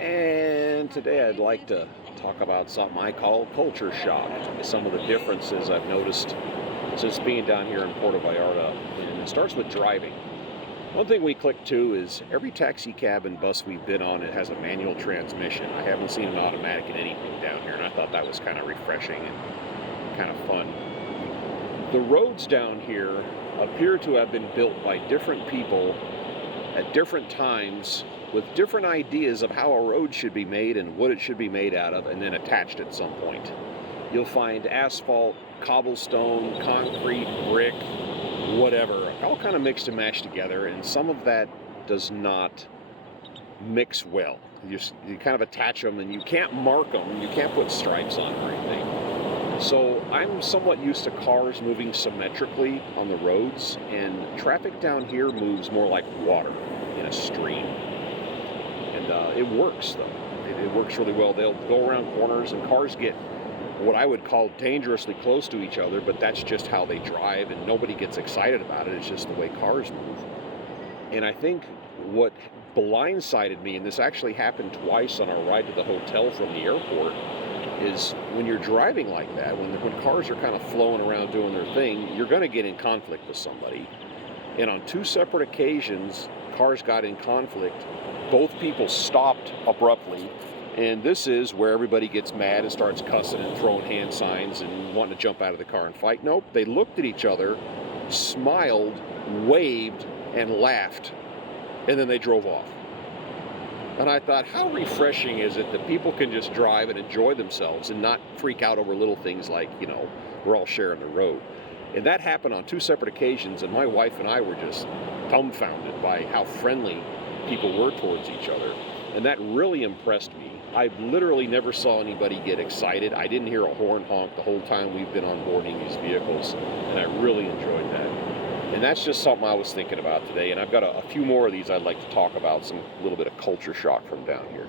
And today I'd like to talk about something I call culture shock. Some of the differences I've noticed since being down here in Puerto Vallarta. And it starts with driving. One thing we click to is every taxi cab and bus we've been on, it has a manual transmission. I haven't seen an automatic in anything down here, and I thought that was kind of refreshing and kind of fun. The roads down here appear to have been built by different people at different times with different ideas of how a road should be made and what it should be made out of, and then attached at some point. You'll find asphalt, cobblestone, concrete, brick, whatever, all kind of mixed and mashed together, and some of that does not mix well. You kind of attach them, and you can't mark them, you can't put stripes on or anything. So I'm somewhat used to cars moving symmetrically on the roads, and traffic down here moves more like water in a stream. And it works, though. It works really well. They'll go around corners, and cars get what I would call dangerously close to each other, but that's just how they drive, and nobody gets excited about it. It's just the way cars move. And I think what blindsided me, and this actually happened twice on our ride to the hotel from the airport, is when you're driving like that, when cars are kind of flowing around doing their thing, you're going to get in conflict with somebody. And on two separate occasions, cars got in conflict. Both people stopped abruptly, and this is where everybody gets mad and starts cussing and throwing hand signs and wanting to jump out of the car and fight. Nope, they looked at each other, smiled, waved, and laughed, and then they drove off. And I thought, how refreshing is it that people can just drive and enjoy themselves and not freak out over little things like, we're all sharing the road. And that happened on two separate occasions, and my wife and I were just dumbfounded by how friendly people were towards each other. And that really impressed me. I literally never saw anybody get excited. I didn't hear a horn honk the whole time we've been on boarding these vehicles, and I really enjoyed that. And that's just something I was thinking about today, and I've got a few more of these I'd like to talk about, some little bit of culture shock from down here.